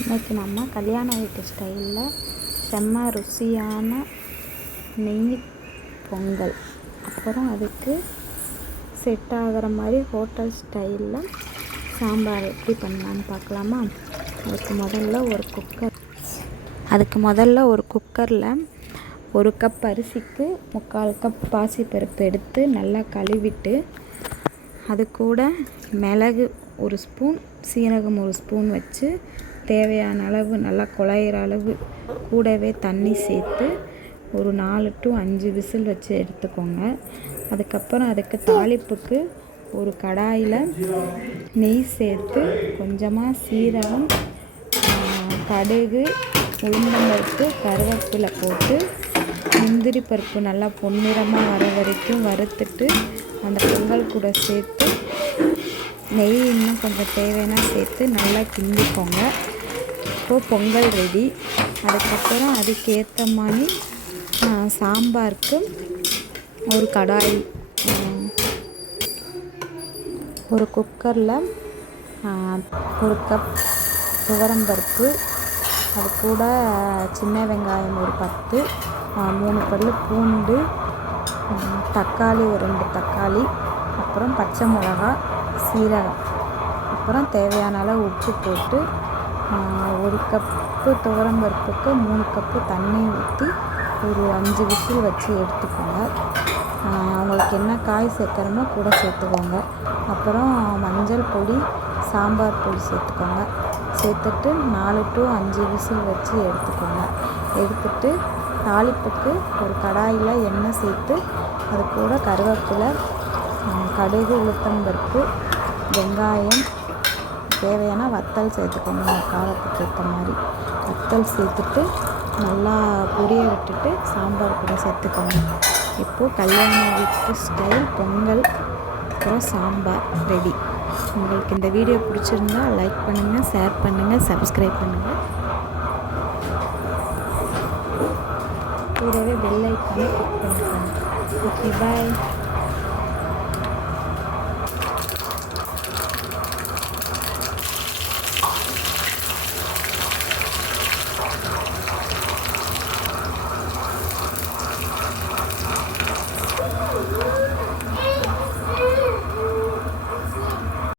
இன்றைக்கி நம்ம கல்யாண வீட்டு ஸ்டைலில் செம்ம ருசியான நெய் பொங்கல், அப்புறம் அதுக்கு செட் ஆகிற மாதிரி ஹோட்டல் ஸ்டைலில் சாம்பார் எப்படி பண்ணலான்னு பார்க்கலாமா? அதுக்கு முதல்ல ஒரு குக்கரில் 1 கப் அரிசிக்கு 3/4 கப் பாசிப்பருப்பு எடுத்து நல்லா கழுவிட்டு, அது கூட மிளகு 1 ஸ்பூன், சீரகம் 1 ஸ்பூன் வச்சு தேவையான அளவு நல்லா குழையிற அளவு கூடவே தண்ணி சேர்த்து ஒரு 4 to 5 விசில் வச்சு எடுத்துக்கோங்க. அதுக்கப்புறம் அதுக்கு தாளிப்புக்கு ஒரு கடாயில் நெய் சேர்த்து கொஞ்சமாக சீரகம், கடுகு, உளுந்தம்பருப்பு, கருவேப்பிலை போட்டு முந்திரி பருப்பு நல்லா பொன்னிறமாக வர வரைக்கும் வறுத்துட்டு அந்த பொங்கல் கூட சேர்த்து நெய் இன்னும் கொஞ்சம் தேவைன்னா சேர்த்து நல்லா கிண்டிக்கோங்க. இப்போது பொங்கல் ரெடி. அதுக்கப்புறம் அதுக்கேற்ற மாதிரி சாம்பாருக்கு ஒரு கடாய், ஒரு குக்கரில் 1 கப் துவரம்பருப்பு, அது கூட சின்ன வெங்காயம் ஒரு 10, 3 பல் பூண்டு, தக்காளி ஒரு 2 தக்காளி, அப்புறம் பச்சை மிளகா, சீரகம், அப்புறம் தேவையான அளவு உப்பு போட்டு 1 கப்பு துவரம்பருப்புக்கு 3 கப்பு தண்ணி ஊற்றி ஒரு 5 விசில் வச்சு எடுத்துக்கோங்க. உங்களுக்கு என்ன காய் சேர்க்கணுமோ கூட சேர்த்துக்கோங்க. அப்புறம் மஞ்சள் பொடி, சாம்பார் பொடி சேர்த்துக்கோங்க. சேர்த்துட்டு 4 to 5 விசில் வச்சு எடுத்துட்டு தாளிப்புக்கு ஒரு கடாயில் எண்ணெய் சேர்த்து அது கூட கருவேப்பிலை, கடுகு, உளுத்தம்பருப்பு, வெங்காயம், தேவையான வத்தல் சேர்த்துக்கோங்க. காரத்துக்கு ஏற்ற மாதிரி வத்தல் சேர்த்துட்டு நல்லா பொரிய விட்டுட்டு சாம்பார் கூட சேர்த்துக்கோங்க. இப்போது கல்யாண வீட்டு ஸ்டைல் பொங்கல் அப்புறம் சாம்பார் ரெடி. உங்களுக்கு இந்த வீடியோ பிடிச்சிருந்தா லைக் பண்ணுங்கள், ஷேர் பண்ணுங்கள், சப்ஸ்கிரைப் பண்ணுங்கள். கூடவே பெல் ஐக்கானை கிளிக் பண்ணிக்கோங்க. ஓகே, பாய்.